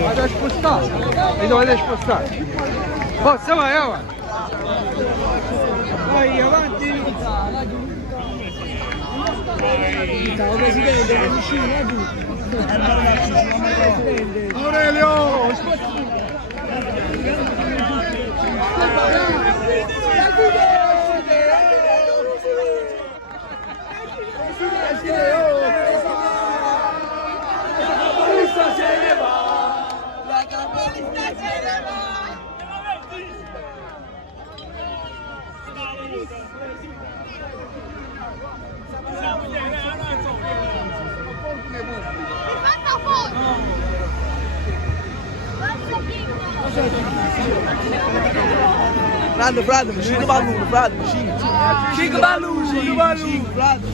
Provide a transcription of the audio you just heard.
Vado a spostare, mi dovete spostare. Forza vai, avanti. Vai avanti. Ciao Presidente, vai vicino a tutti. Aurelio! Frate, cinque baluni, frate, cinque baluni, frate.